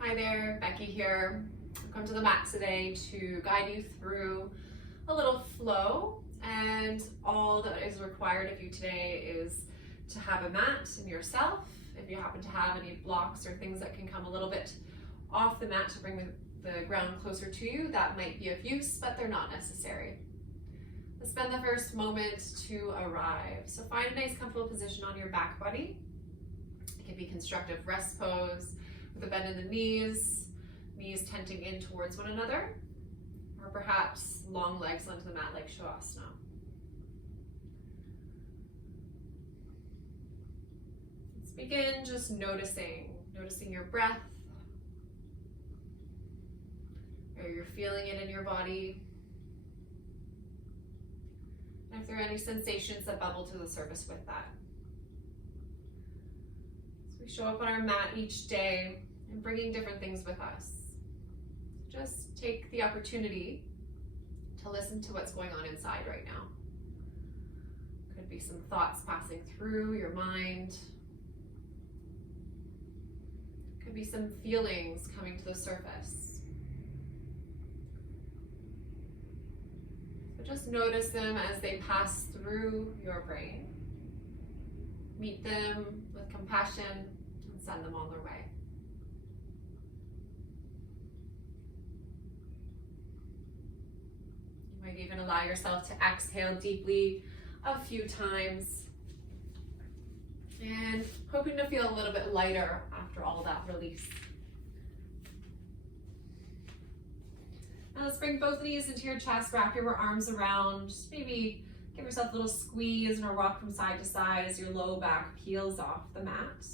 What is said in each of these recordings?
Hi there, Becky here. I've come to the mat today to guide you through a little flow, and all that is required of you today is to have a mat and yourself. If you happen to have any blocks or things that can come a little bit off the mat to bring the ground closer to you, that might be of use, but they're not necessary. Let's spend the first moment to arrive. So find a nice comfortable position on your back body. It can be constructive rest pose with a bend in the knees tenting in towards one another, or perhaps long legs onto the mat like Shavasana. Let's begin just noticing your breath, where you're feeling it in your body, and if there are any sensations that bubble to the surface with that. So we show up on our mat each day and bringing different things with us. Just take the opportunity to listen to what's going on inside right now. Could be some thoughts passing through your mind. Could be some feelings coming to the surface. So just notice them as they pass through your brain. Meet them with compassion and send them on their way. You might even allow yourself to exhale deeply a few times, and hoping to feel a little bit lighter after all that release. Now let's bring both knees into your chest, wrap your arms around, just maybe give yourself a little squeeze and a rock from side to side as your low back peels off the mat.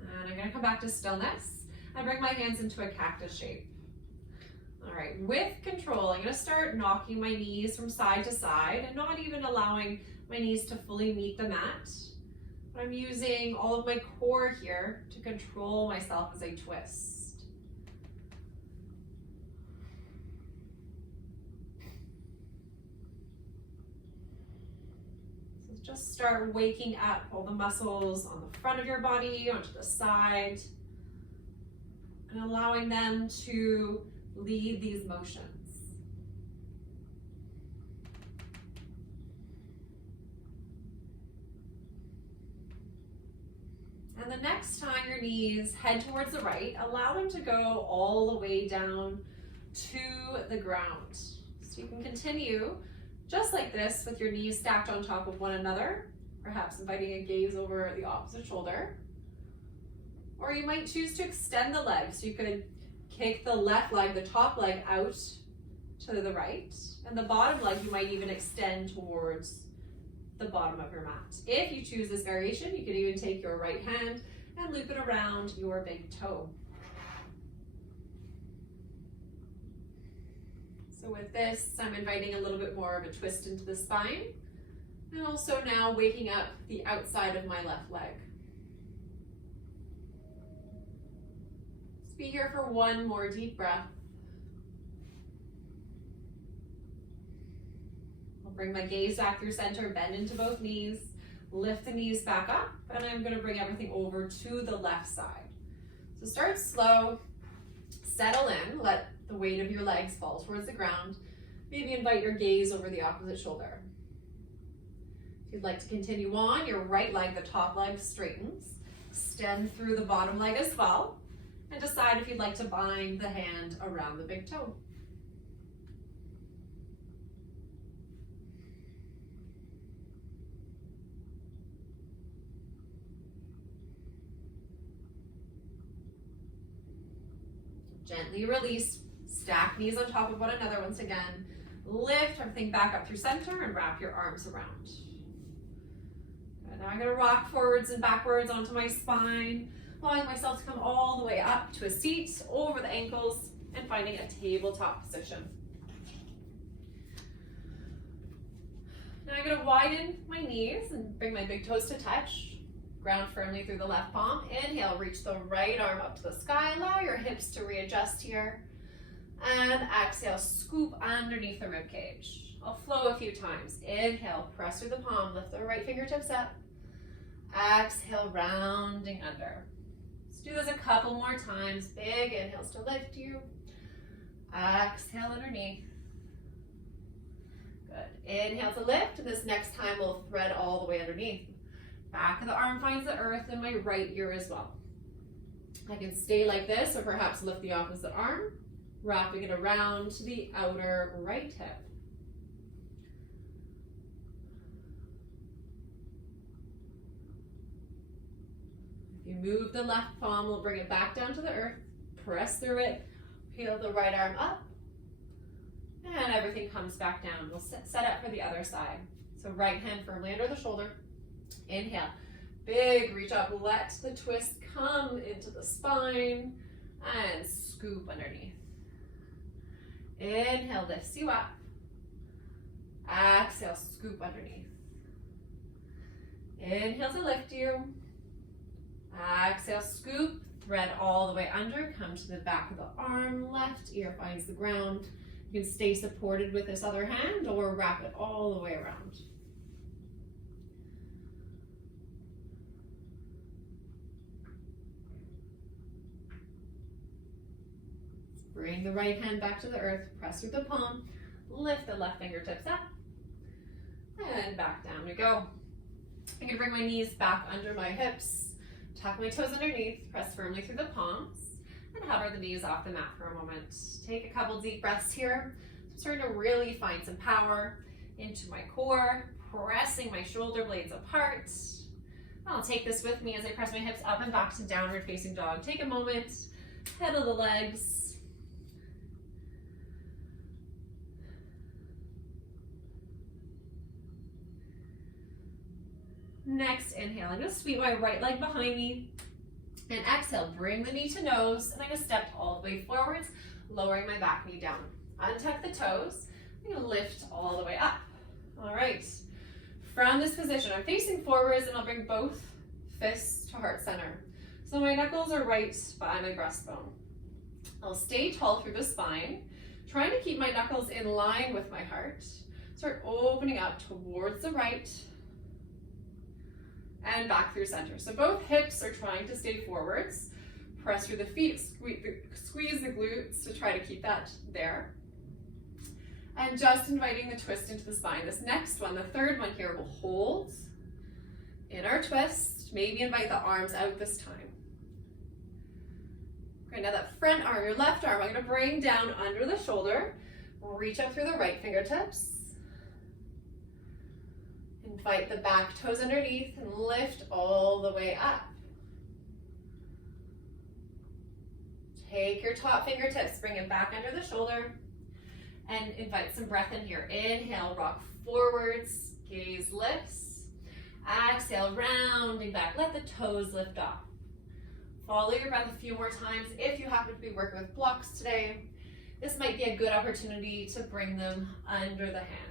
And I'm going to come back to stillness. I bring my hands into a cactus shape. All right, with control, I'm going to start knocking my knees from side to side and not even allowing my knees to fully meet the mat. But I'm using all of my core here to control myself as I twist. So just start waking up all the muscles on the front of your body, onto the side, and allowing them to lead these motions. And the next time your knees head towards the right, allow them to go all the way down to the ground. So you can continue just like this with your knees stacked on top of one another, perhaps inviting a gaze over the opposite shoulder. Or you might choose to extend the legs. You could kick the left leg, the top leg, out to the right, and the bottom leg you might even extend towards the bottom of your mat. If you choose this variation, you could even take your right hand and loop it around your big toe. So with this, I'm inviting a little bit more of a twist into the spine, and also now waking up the outside of my left leg. Be here for one more deep breath. I'll bring my gaze back through center, bend into both knees, lift the knees back up, and I'm going to bring everything over to the left side. So start slow, settle in, let the weight of your legs fall towards the ground. Maybe invite your gaze over the opposite shoulder. If you'd like to continue on, your right leg, the top leg, straightens. Extend through the bottom leg as well. And decide if you'd like to bind the hand around the big toe. Gently release, stack knees on top of one another once again. Lift everything back up through center and wrap your arms around. Good. Now I'm going to rock forwards and backwards onto my spine, allowing myself to come all the way up to a seat, over the ankles, and finding a tabletop position. Now I'm going to widen my knees and bring my big toes to touch. Ground firmly through the left palm. Inhale, reach the right arm up to the sky. Allow your hips to readjust here. And exhale, scoop underneath the rib cage. I'll flow a few times. Inhale, press through the palm, lift the right fingertips up. Exhale, rounding under. Let's do this a couple more times. Big inhales to lift you. Exhale underneath. Good. Inhale to lift, and this next time we'll thread all the way underneath. Back of the arm finds the earth and my right ear as well. I can stay like this or perhaps lift the opposite arm, wrapping it around to the outer right hip. If you move the left palm, we'll bring it back down to the earth, press through it, peel the right arm up, and everything comes back down. We'll set up for the other side. So right hand firmly under the shoulder. Inhale, big reach up, let the twist come into the spine and scoop underneath. Inhale, lifts you up. Exhale, scoop underneath. Inhale to lift you. Exhale, scoop, thread all the way under, come to the back of the arm, left ear finds the ground. You can stay supported with this other hand or wrap it all the way around. Bring the right hand back to the earth, press through the palm, lift the left fingertips up, and back down we go. I'm gonna bring my knees back under my hips, tuck my toes underneath, press firmly through the palms, and hover the knees off the mat for a moment. Take a couple deep breaths here. I'm starting to really find some power into my core, pressing my shoulder blades apart. I'll take this with me as I press my hips up and back to downward facing dog. Take a moment, pedal the legs. Next, inhale, I'm gonna sweep my right leg behind me. And exhale, bring the knee to nose, and I'm gonna step all the way forwards, lowering my back knee down. Untuck the toes, I'm gonna lift all the way up. All right, from this position, I'm facing forwards, and I'll bring both fists to heart center. So my knuckles are right by my breastbone. I'll stay tall through the spine, trying to keep my knuckles in line with my heart. Start opening up towards the right, and back through center. So both hips are trying to stay forwards. Press through the feet, squeeze the glutes to try to keep that there. And just inviting the twist into the spine. This next one, the third one here, will hold in our twist. Maybe invite the arms out this time. Okay, now that front arm, your left arm, I'm gonna bring down under the shoulder, reach up through the right fingertips. Invite the back toes underneath and lift all the way up. Take your top fingertips, bring it back under the shoulder, and invite some breath in here. Inhale, rock forwards, gaze lifts. Exhale, rounding back, let the toes lift off. Follow your breath a few more times. If you happen to be working with blocks today, this might be a good opportunity to bring them under the hands.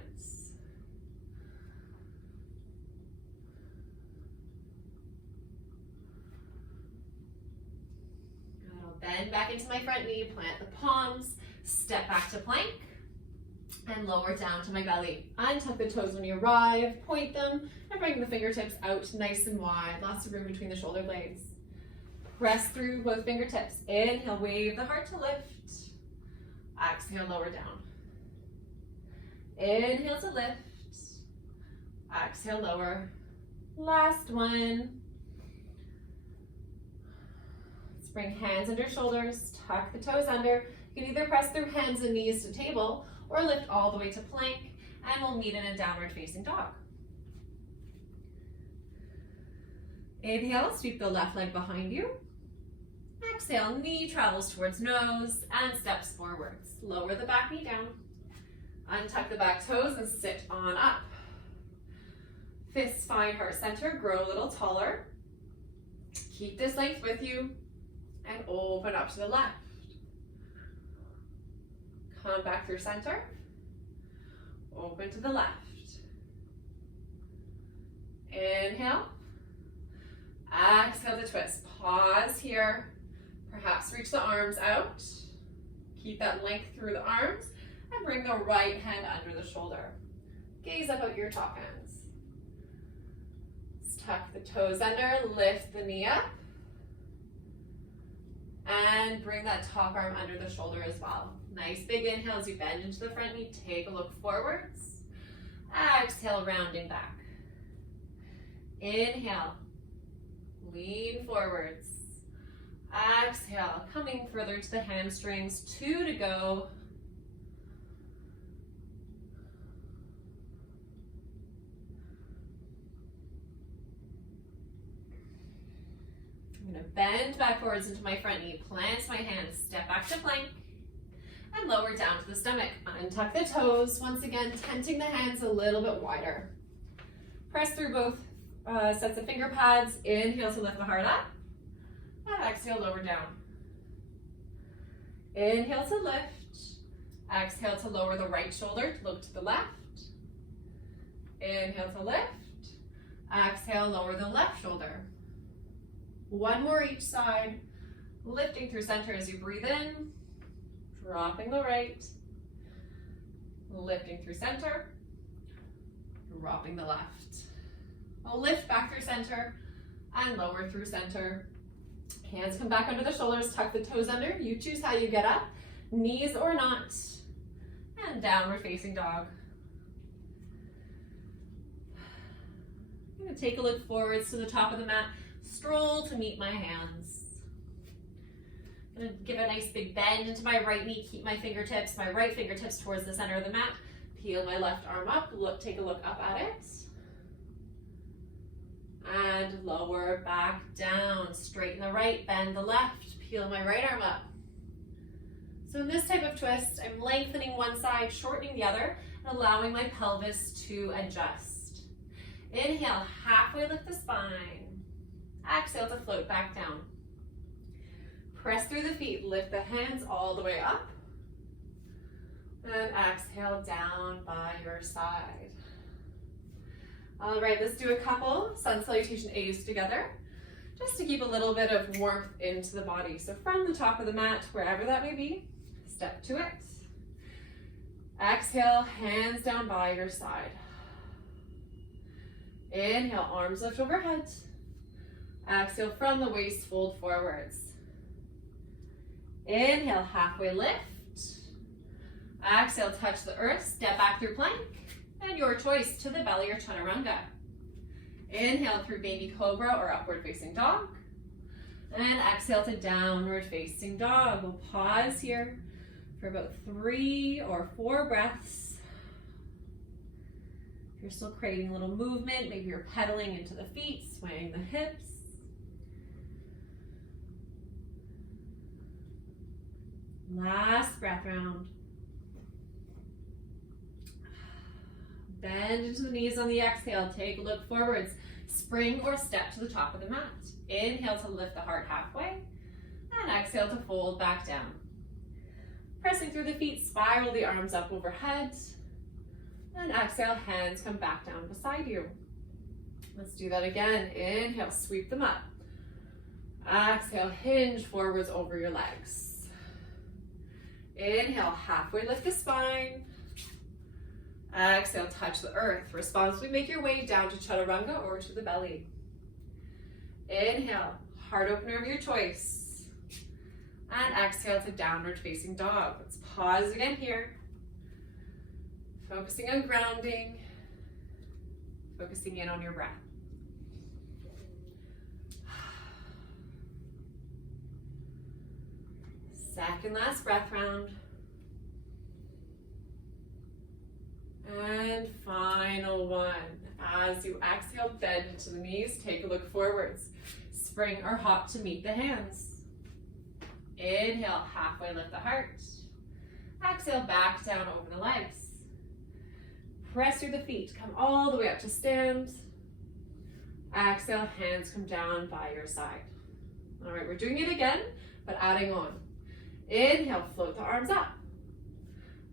Bend back into my front knee, plant the palms, step back to plank, and lower down to my belly. Untuck the toes when you arrive, point them, and bring the fingertips out nice and wide. Lots of room between the shoulder blades. Press through both fingertips. Inhale, wave the heart to lift. Exhale, lower down. Inhale to lift. Exhale, lower. Last one. Bring hands under shoulders, tuck the toes under. You can either press through hands and knees to table or lift all the way to plank, and we'll meet in a downward facing dog. Inhale, sweep the left leg behind you. Exhale, knee travels towards nose and steps forwards. Lower the back knee down. Untuck the back toes and sit on up. Fists find heart center, grow a little taller. Keep this length with you. And open up to the left. Come back through center. Open to the left. Inhale. Exhale to twist. Pause here. Perhaps reach the arms out. Keep that length through the arms. And bring the right hand under the shoulder. Gaze up at your top hands. Let's tuck the toes under, lift the knee up. And bring that top arm under the shoulder as well. Nice big inhale as you bend into the front knee. Take a look forwards. Exhale, rounding back. Inhale. Lean forwards. Exhale, coming further to the hamstrings. 2 to go. I'm going to bend back forwards into my front knee, plant my hands, step back to plank, and lower down to the stomach. Untuck the toes, once again, tenting the hands a little bit wider. Press through both sets of finger pads. Inhale to lift the heart up, and exhale, lower down. Inhale to lift, exhale to lower the right shoulder, look to the left. Inhale to lift, exhale, lower the left shoulder. One more each side, lifting through center as you breathe in, dropping the right, lifting through center, dropping the left. I'll lift back through center and lower through center. Hands come back under the shoulders, tuck the toes under. You choose how you get up, knees or not, and downward facing dog. I'm gonna take a look forwards to the top of the mat. Stroll to meet my hands. I'm gonna give a nice big bend into my right knee, keep my right fingertips towards the center of the mat. Peel my left arm up, take a look up at it. And lower back down, straighten the right, bend the left, peel my right arm up. So in this type of twist, I'm lengthening one side, shortening the other, and allowing my pelvis to adjust. Inhale, halfway lift the spine. Exhale to float back down. Press through the feet, lift the hands all the way up. And exhale down by your side. All right, let's do a couple sun salutation A's together, just to keep a little bit of warmth into the body. So from the top of the mat, wherever that may be, step to it. Exhale, hands down by your side. Inhale, arms lift overhead. Exhale, from the waist, fold forwards. Inhale, halfway lift. Exhale, touch the earth, step back through plank, and your choice to the belly or chaturanga. Inhale through baby cobra or upward facing dog. And exhale to downward facing dog. We'll pause here for about 3 or 4 breaths. If you're still craving a little movement, maybe you're pedaling into the feet, swaying the hips. Last breath round. Bend into the knees on the exhale. Take a look forwards. Spring or step to the top of the mat. Inhale to lift the heart halfway. And exhale to fold back down. Pressing through the feet, spiral the arms up overhead. And exhale, hands come back down beside you. Let's do that again. Inhale, sweep them up. Exhale, hinge forwards over your legs. Inhale, halfway lift the spine. Exhale, touch the earth. Responsibly make your way down to chaturanga or to the belly. Inhale, heart opener of your choice. And exhale to downward facing dog. Let's pause again here. Focusing on grounding. Focusing in on your breath. Second last breath round. And final one. As you exhale, bend into the knees, take a look forwards. Spring or hop to meet the hands. Inhale, halfway lift the heart. Exhale, back down over the legs. Press through the feet, come all the way up to stand. Exhale, hands come down by your side. All right, we're doing it again, but adding on. Inhale, float the arms up.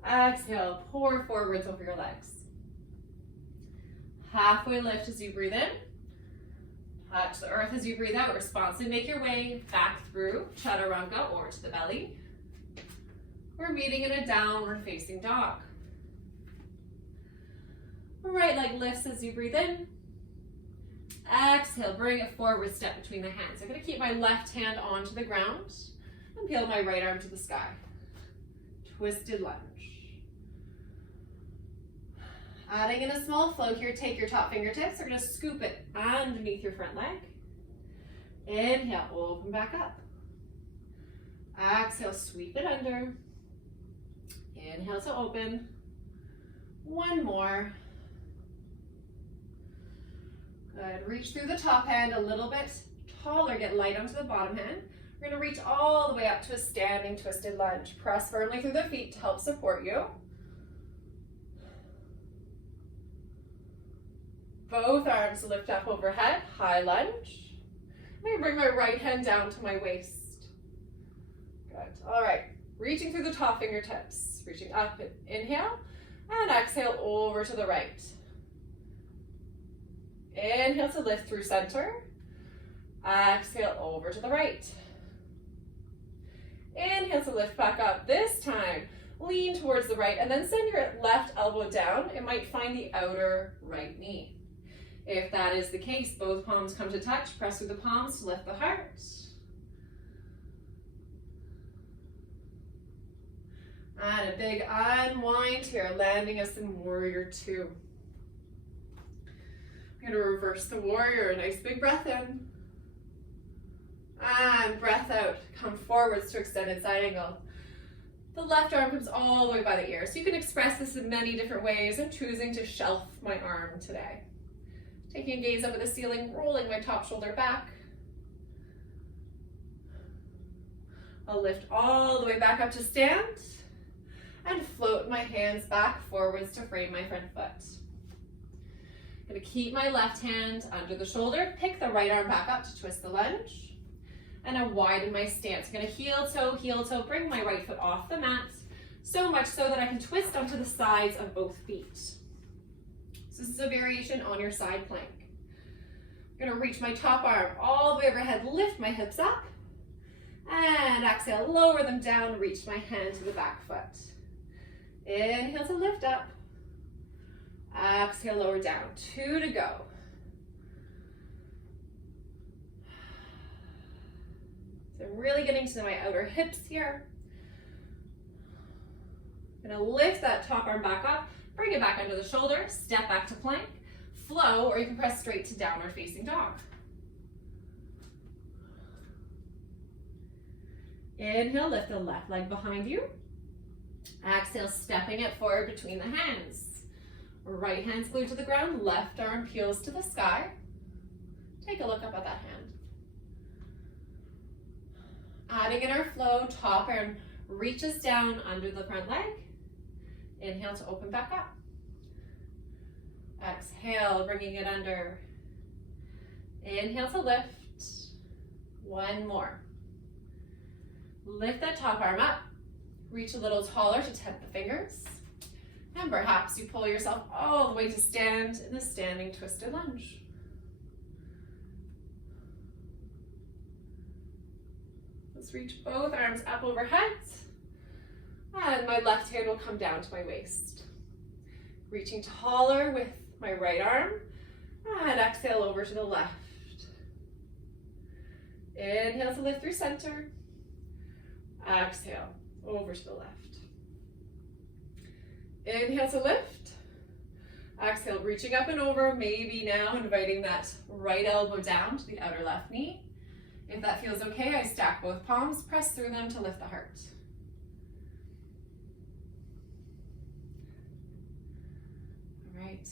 Exhale, pour forwards over your legs. Halfway lift as you breathe in. Touch the earth as you breathe out. Responsibly make your way back through chaturanga or to the belly. We're meeting in a downward facing dog. Right leg lifts as you breathe in. exhale, bring it forward, step between the hands. I'm going to keep my left hand onto the ground and peel my right arm to the sky. Twisted lunge. Adding in a small flow here, take your top fingertips. We're going to scoop it underneath your front leg. Inhale, open back up. Exhale, sweep it under. Inhale to open. One more. Good. Reach through the top hand a little bit taller. Get light onto the bottom hand. We're going to reach all the way up to a standing twisted lunge. Press firmly through the feet to help support you. Both arms lift up overhead. High lunge. I'm going to bring my right hand down to my waist. Good. All right. Reaching through the top fingertips. Reaching up. Inhale. And exhale over to the right. Inhale to lift through center. Exhale over to the right. Inhale to lift back up. This time, lean towards the right and then send your left elbow down. It might find the outer right knee. If that is the case, both palms come to touch. Press through the palms to lift the heart. And a big unwind here, landing us in warrior two. I'm going to reverse the warrior. A nice big breath in. And breath out. Come forwards to extended side angle. The left arm comes all the way by the ear. So you can express this in many different ways. I'm choosing to shelf my arm today. Taking a gaze up at the ceiling, rolling my top shoulder back. I'll lift all the way back up to stand. And float my hands back forwards to frame my front foot. I'm going to keep my left hand under the shoulder, pick the right arm back up to twist the lunge, and I widen my stance. I'm going to heel toe, bring my right foot off the mat, so much so that I can twist onto the sides of both feet. So this is a variation on your side plank. I'm going to reach my top arm all the way overhead, lift my hips up, and exhale, lower them down, reach my hand to the back foot. Inhale to lift up. Exhale, lower down. 2 to go. So I'm really getting to my outer hips here. I'm going to lift that top arm back up, bring it back under the shoulder, step back to plank, flow, or you can press straight to downward facing dog. Inhale, lift the left leg behind you. Exhale, stepping it forward between the hands. Right hand's glued to the ground, left arm peels to the sky. Take a look up at that hand. Adding in our flow, top arm reaches down under the front leg. Inhale to open back up. Exhale, bringing it under. Inhale to lift. One more. Lift that top arm up. Reach a little taller to tap the fingers. And perhaps you pull yourself all the way to stand in a standing twisted lunge. Let's reach both arms up overhead. And my left hand will come down to my waist. Reaching taller with my right arm. And exhale over to the left. Inhale to lift through center. Exhale over to the left. Inhale to lift. Exhale, reaching up and over. Maybe now inviting that right elbow down to the outer left knee. If that feels okay, I stack both palms, press through them to lift the heart. All right,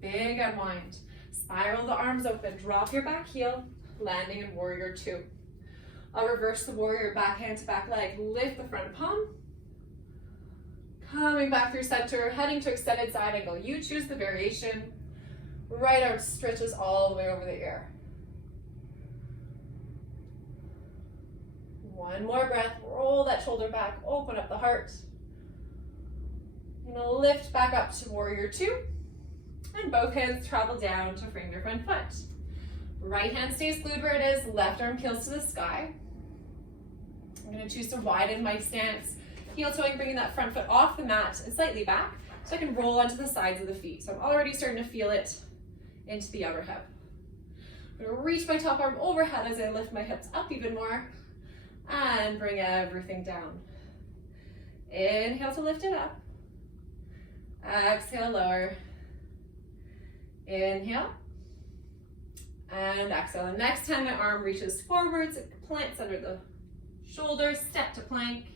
big unwind. Spiral the arms open, drop your back heel, landing in warrior two. I'll reverse the warrior, back hand to back leg, lift the front palm. Coming back through center, heading to extended side angle. You choose the variation. Right arm stretches all the way over the ear. One more breath, roll that shoulder back, open up the heart. You're gonna lift back up to warrior two, and both hands travel down to frame your front foot. Right hand stays glued where it is, left arm peels to the sky. I'm gonna choose to widen my stance. Heel toeing, bringing that front foot off the mat and slightly back so I can roll onto the sides of the feet. So I'm already starting to feel it into the outer hip. I'm gonna reach my top arm overhead as I lift my hips up even more and bring everything down. Inhale to lift it up. Exhale, lower. Inhale. And exhale. The next time my arm reaches forwards, it plants under the shoulders, step to plank,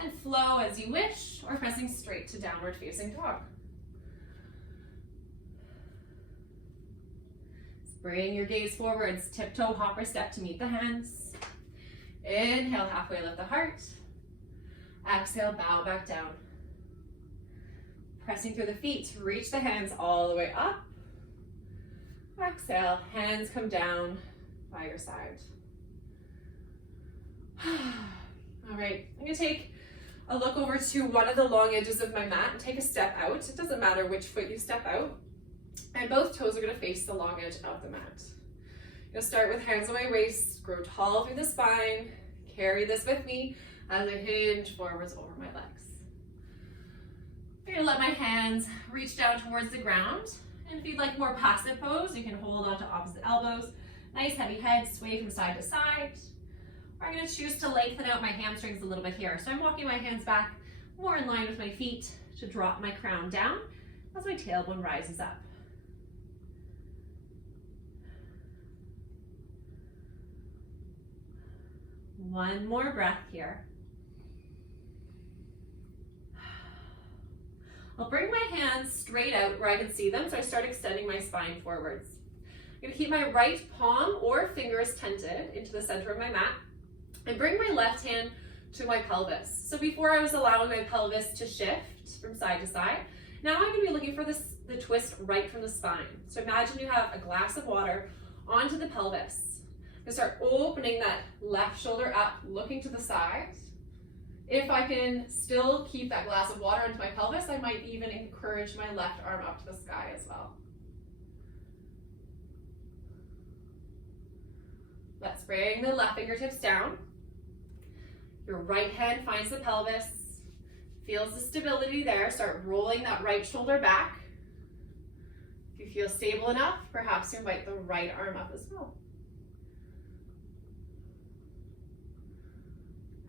and flow as you wish, or pressing straight to downward facing dog. Bring your gaze forwards, tiptoe hopper step to meet the hands. Inhale, halfway lift the heart. Exhale, bow back down. Pressing through the feet, reach the hands all the way up. Exhale, hands come down by your side. All right, I'm gonna take a look over to one of the long edges of my mat and take a step out. It doesn't matter which foot you step out. And both toes are gonna face the long edge of the mat. You'll start with hands on my waist, grow tall through the spine, carry this with me as I hinge forwards over my legs. I'm gonna let my hands reach down towards the ground. And if you'd like more passive pose, you can hold on to opposite elbows. Nice heavy head, sway from side to side. Or I'm gonna choose to lengthen out my hamstrings a little bit here. So I'm walking my hands back more in line with my feet to drop my crown down as my tailbone rises up. One more breath here. I'll bring my hands straight out where I can see them, so I start extending my spine forwards. I'm gonna keep my right palm or fingers tented into the center of my mat and bring my left hand to my pelvis. So before I was allowing my pelvis to shift from side to side, now I'm gonna be looking for the twist right from the spine. So imagine you have a glass of water onto the pelvis. I'm gonna start opening that left shoulder up, looking to the side. If I can still keep that glass of water into my pelvis, I might even encourage my left arm up to the sky as well. Let's bring the left fingertips down. Your right hand finds the pelvis, feels the stability there. Start rolling that right shoulder back. If you feel stable enough, perhaps you invite the right arm up as well.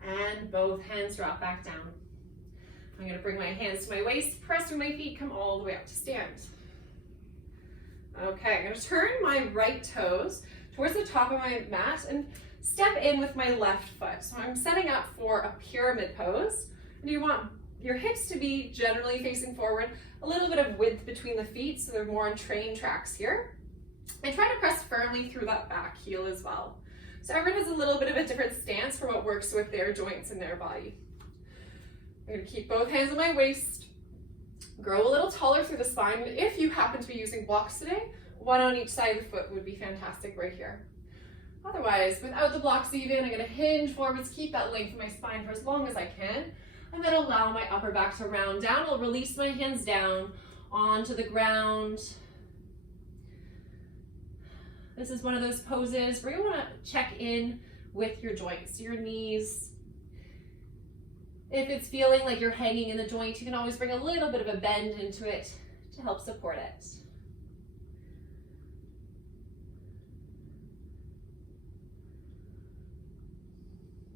And both hands drop back down. I'm gonna bring my hands to my waist, press through my feet, come all the way up to stand. Okay, I'm gonna turn my right toes towards the top of my mat and step in with my left foot. So I'm setting up for a pyramid pose. And you want your hips to be generally facing forward, a little bit of width between the feet so they're more on train tracks here. And try to press firmly through that back heel as well. So everyone has a little bit of a different stance for what works with their joints and their body. I'm gonna keep both hands on my waist, grow a little taller through the spine. If you happen to be using blocks today, one on each side of the foot would be fantastic right here. Otherwise, without the blocks even, I'm gonna hinge forwards, keep that length of my spine for as long as I can. I'm gonna allow my upper back to round down. I'll release my hands down onto the ground. This is one of those poses where you want to check in with your joints, your knees. If it's feeling like you're hanging in the joint, you can always bring a little bit of a bend into it to help support it.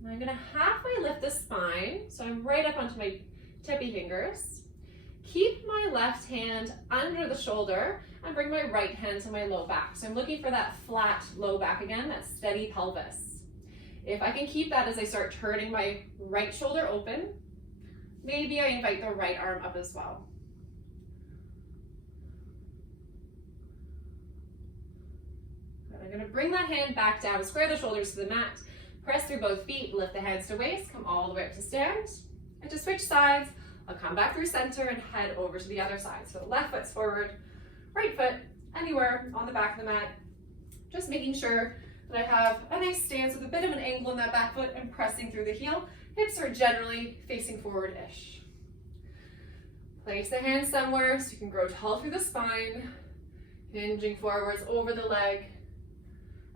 I'm going to halfway lift the spine, so I'm right up onto my tippy fingers. Keep my left hand under the shoulder and bring my right hand to my low back. So I'm looking for that flat low back again, that steady pelvis. If I can keep that as I start turning my right shoulder open, maybe I invite the right arm up as well. I'm going to bring that hand back down, square the shoulders to the mat, press through both feet, lift the hands to waist, come all the way up to stand. And to switch sides, I'll come back through center and head over to the other side. So left foot's forward, right foot anywhere on the back of the mat. Just making sure that I have a nice stance with a bit of an angle in that back foot and pressing through the heel. Hips are generally facing forward-ish. Place the hands somewhere so you can grow tall through the spine, hinging forwards over the leg,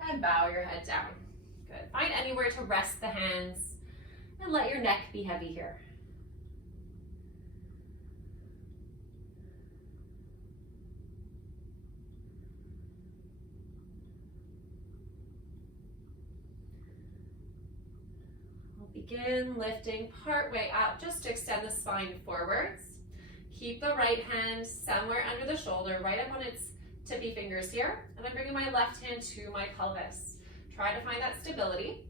and bow your head down. Good. Find anywhere to rest the hands and let your neck be heavy here. Begin lifting part way up just to extend the spine forwards. Keep the right hand somewhere under the shoulder, right up on its tippy fingers here. And I'm bringing my left hand to my pelvis. Try to find that stability.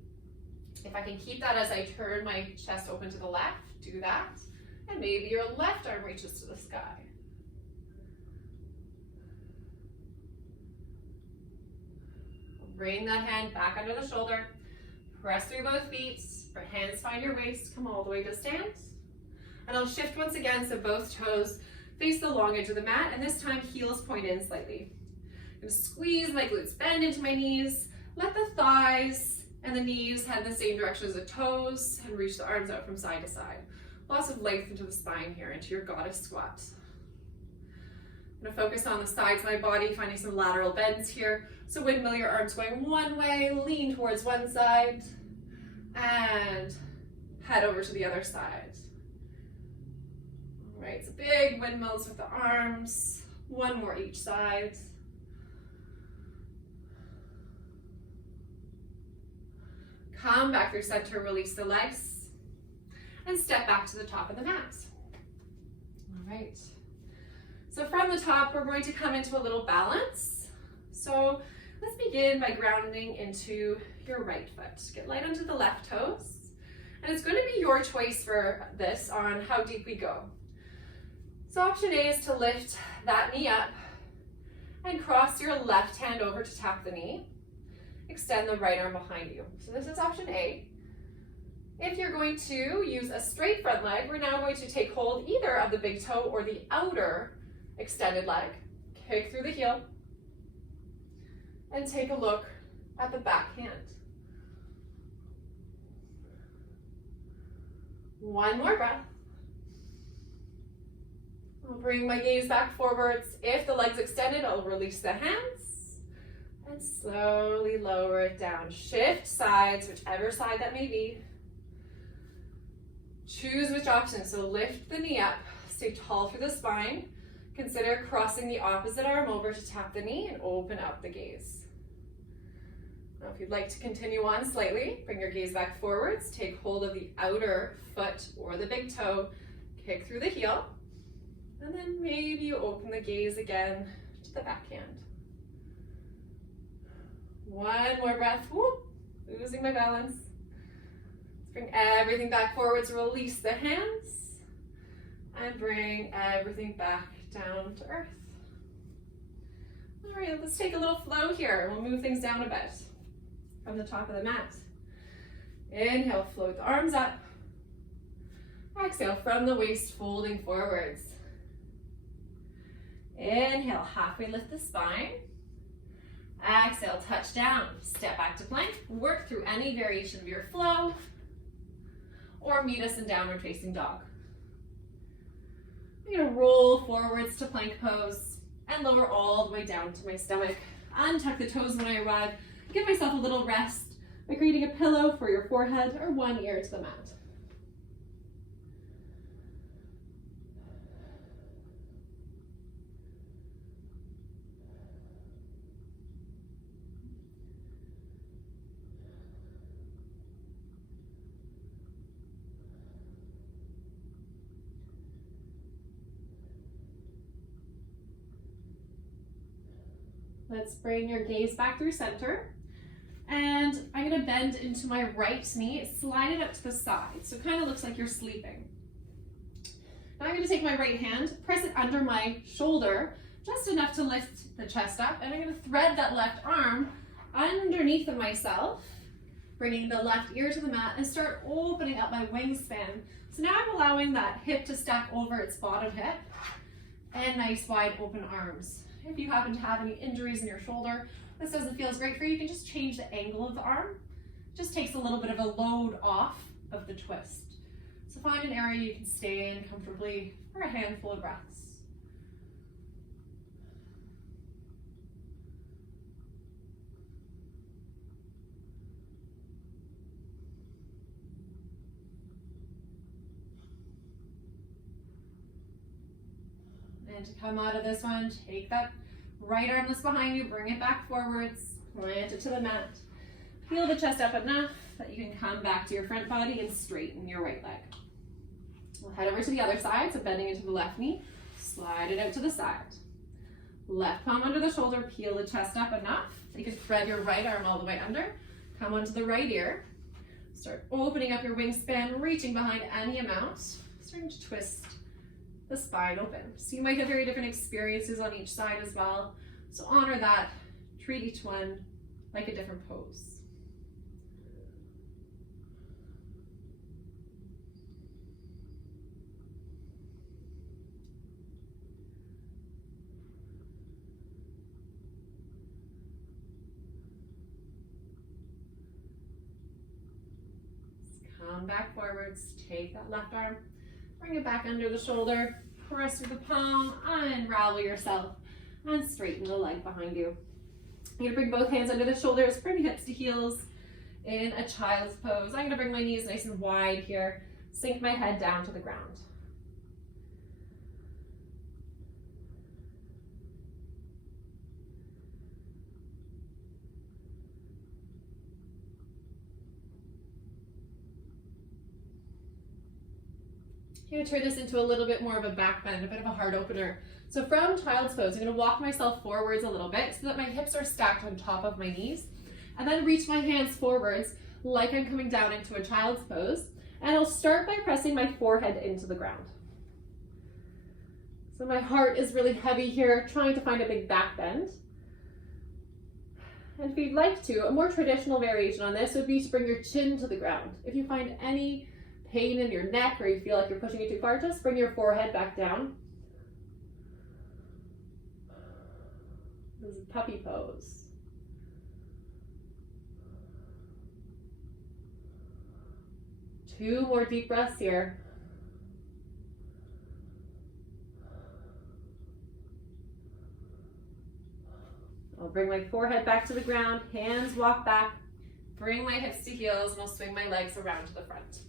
If I can keep that as I turn my chest open to the left, do that. And maybe your left arm reaches to the sky. Bring that hand back under the shoulder. Press through both feet. Hands find your waist. Come all the way to stand. And I'll shift once again so both toes face the long edge of the mat. And this time heels point in slightly. I'm going to squeeze my glutes, bend into my knees. Let the thighs and the knees head in the same direction as the toes and reach the arms out from side to side. Lots of length into the spine here, into your goddess squat. I'm going to focus on the sides of my body, finding some lateral bends here. So windmill your arms going one way, lean towards one side, and head over to the other side. All right, so big windmills with the arms, one more each side. Come back through center, release the legs, and step back to the top of the mat. All right. So from the top, we're going to come into a little balance. So let's begin by grounding into your right foot. Get light onto the left toes. And it's going to be your choice for this on how deep we go. So option A is to lift that knee up and cross your left hand over to tap the knee. Extend the right arm behind you. So this is option A. If you're going to use a straight front leg, we're now going to take hold either of the big toe or the outer extended leg. Kick through the heel and take a look at the back hand. One more breath. I'll bring my gaze back forwards. If the leg's extended, I'll release the hands and slowly lower it down. Shift sides, whichever side that may be. Choose which option. So lift the knee up, stay tall through the spine. Consider crossing the opposite arm over to tap the knee and open up the gaze. Now, if you'd like to continue on slightly, bring your gaze back forwards, take hold of the outer foot or the big toe, kick through the heel, and then maybe you open the gaze again to the backhand. One more breath. Whoop, losing my balance. Let's bring everything back forwards, release the hands, and bring everything back down to earth. All right, let's take a little flow here. We'll move things down a bit from the top of the mat. Inhale, float the arms up. Exhale, from the waist, folding forwards. Inhale, halfway lift the spine. Exhale, touch down. Step back to plank. Work through any variation of your flow, or meet us in downward facing dog. I'm going to roll forwards to plank pose and lower all the way down to my stomach. Untuck the toes when I arrive. Give myself a little rest by creating a pillow for your forehead or one ear to the mat. Let's bring your gaze back through center. And I'm gonna bend into my right knee, slide it up to the side. So it kind of looks like you're sleeping. Now I'm gonna take my right hand, press it under my shoulder, just enough to lift the chest up. And I'm gonna thread that left arm underneath of myself, bringing the left ear to the mat and start opening up my wingspan. So now I'm allowing that hip to stack over its bottom hip and nice wide open arms. If you happen to have any injuries in your shoulder, this doesn't feel as great for you, you can just change the angle of the arm. It just takes a little bit of a load off of the twist. So find an area you can stay in comfortably for a handful of breaths. And to come out of this one, take that right arm that's behind you, bring it back forwards, plant it to the mat. Peel the chest up enough that you can come back to your front body and straighten your right leg. We'll head over to the other side, so bending into the left knee, slide it out to the side. Left palm under the shoulder, peel the chest up enough. You can thread your right arm all the way under, come onto the right ear, start opening up your wingspan, reaching behind any amount, starting to twist the spine open. So you might have very different experiences on each side as well. So honor that, treat each one like a different pose. Come back forwards, take that left arm, bring it back under the shoulder, press through the palm, unravel yourself, and straighten the leg behind you. You're gonna bring both hands under the shoulders, bring hips to heels in a child's pose. I'm gonna bring my knees nice and wide here, sink my head down to the ground. I'm gonna turn this into a little bit more of a back bend, a bit of a heart opener. So from child's pose, I'm gonna walk myself forwards a little bit so that my hips are stacked on top of my knees, and then reach my hands forwards like I'm coming down into a child's pose. And I'll start by pressing my forehead into the ground. So my heart is really heavy here, trying to find a big back bend. And if you'd like to, a more traditional variation on this would be to bring your chin to the ground. If you find any pain in your neck or you feel like you're pushing it too far, just bring your forehead back down. This is puppy pose. Two more deep breaths here. I'll bring my forehead back to the ground, hands walk back, bring my hips to heels, and I'll swing my legs around to the front.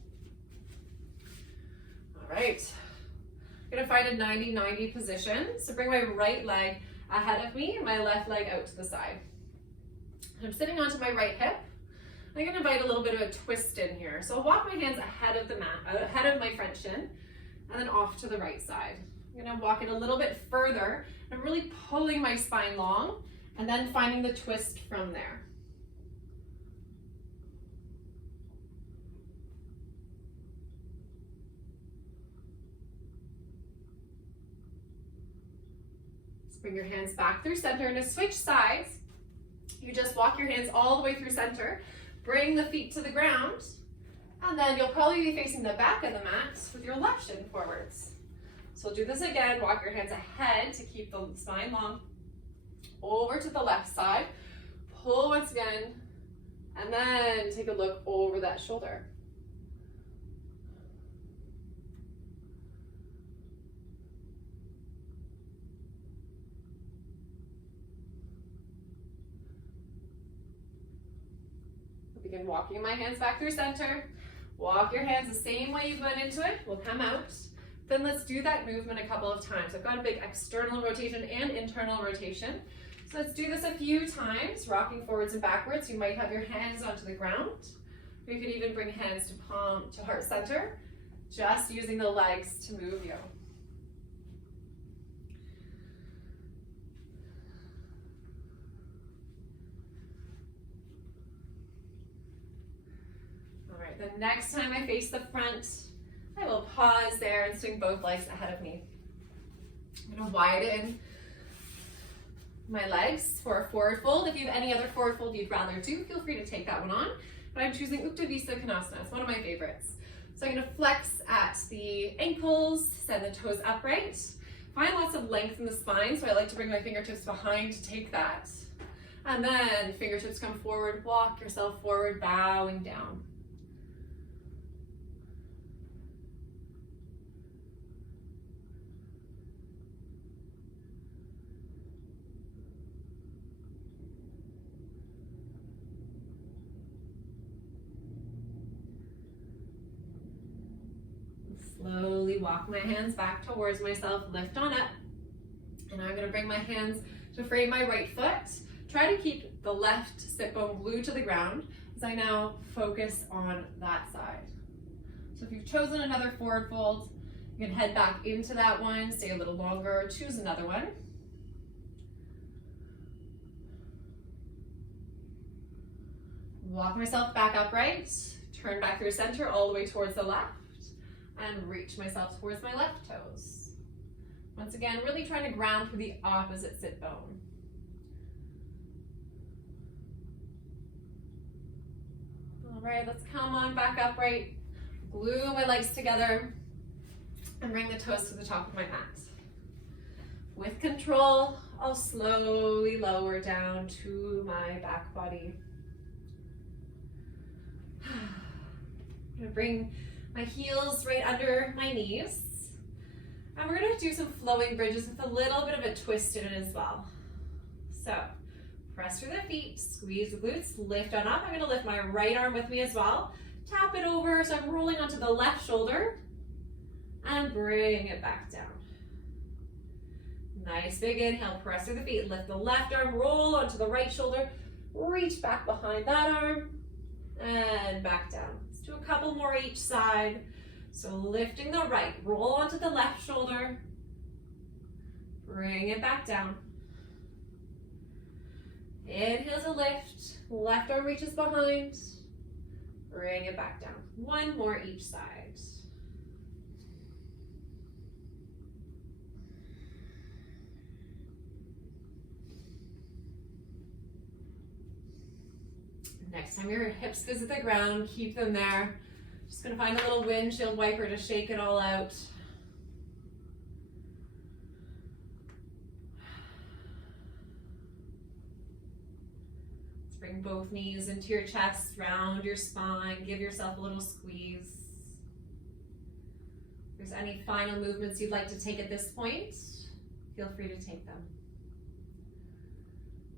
All right, I'm gonna find a 90-90 position. So bring my right leg ahead of me and my left leg out to the side. I'm sitting onto my right hip. I'm gonna invite a little bit of a twist in here. So I'll walk my hands ahead of the mat, ahead of my front shin, and then off to the right side. I'm gonna walk it a little bit further. I'm really pulling my spine long and then finding the twist from there. Bring your hands back through center, and to switch sides, you just walk your hands all the way through center, bring the feet to the ground, and then you'll probably be facing the back of the mat with your left shin forwards. So do this again, walk your hands ahead to keep the spine long, over to the left side, pull once again, and then take a look over that shoulder. Begin walking my hands back through center. Walk your hands the same way you went into it. We'll come out. Then let's do that movement a couple of times. I've got a big external rotation and internal rotation. So let's do this a few times, rocking forwards and backwards. You might have your hands onto the ground. Or you could even bring hands to palm to heart center, just using the legs to move you. The next time I face the front, I will pause there and swing both legs ahead of me. I'm going to widen my legs for a forward fold. If you have any other forward fold you'd rather do, feel free to take that one on. But I'm choosing Uttanasana Konasana. It's one of my favorites. So I'm going to flex at the ankles, send the toes upright. Find lots of length in the spine, so I like to bring my fingertips behind to take that. And then fingertips come forward, walk yourself forward, bowing down. Slowly walk my hands back towards myself, lift on up. And I'm gonna bring my hands to frame my right foot. Try to keep the left sit bone glued to the ground. as I now focus on that side. So if you've chosen another forward fold, you can head back into that one, stay a little longer, or choose another one. Walk myself back upright, turn back through center all the way towards the left, and reach myself towards my left toes. Once again, really trying to ground through the opposite sit bone. All right, let's come on back upright. Glue my legs together and bring the toes to the top of my mat. With control, I'll slowly lower down to my back body. I'm gonna bring my heels right under my knees. And we're gonna do some flowing bridges with a little bit of a twist in it as well. So, press through the feet, squeeze the glutes, lift on up. I'm gonna lift my right arm with me as well. Tap it over, so I'm rolling onto the left shoulder and bring it back down. Nice big inhale, press through the feet, lift the left arm, roll onto the right shoulder, reach back behind that arm, and back down. Let's do a couple more each side. So lifting the right, roll onto the left shoulder, bring it back down. Inhale to lift, left arm reaches behind, bring it back down. One more each side. Next time your hips visit the ground, keep them there. Just gonna find a little windshield wiper to shake it all out. Let's bring both knees into your chest, round your spine, give yourself a little squeeze. If there's any final movements you'd like to take at this point, feel free to take them.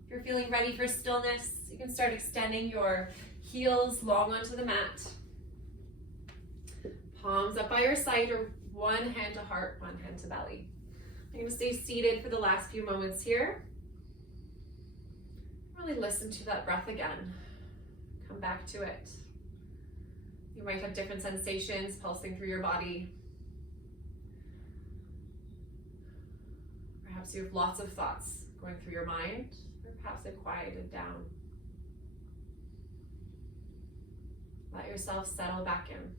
If you're feeling ready for stillness, you can start extending your heels long onto the mat. Palms up by your side, or one hand to heart, one hand to belly. I'm going to stay seated for the last few moments here. Really listen to that breath again. Come back to it. You might have different sensations pulsing through your body. Perhaps you have lots of thoughts going through your mind, or perhaps they've quieted down. Let yourself settle back in.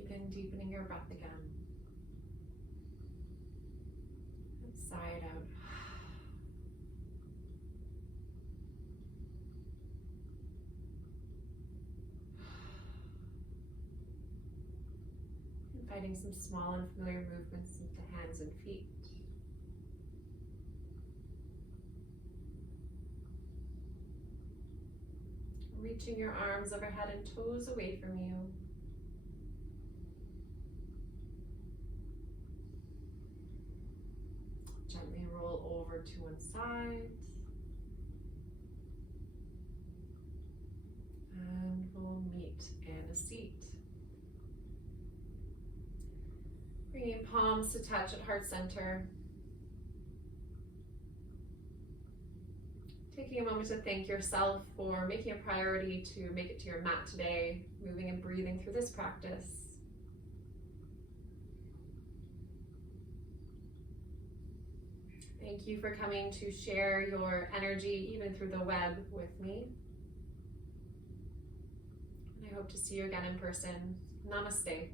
Begin deepening your breath again. And sigh it out. Inviting some small and familiar movements into hands and feet. Reaching your arms overhead and toes away from you. Gently roll over to one side. And we'll meet in a seat. Bringing palms to touch at heart center. Take taking a moment to thank yourself for making a priority to make it to your mat today, moving and breathing through this practice. Thank you for coming to share your energy, even through the web, with me. And I hope to see you again in person. Namaste.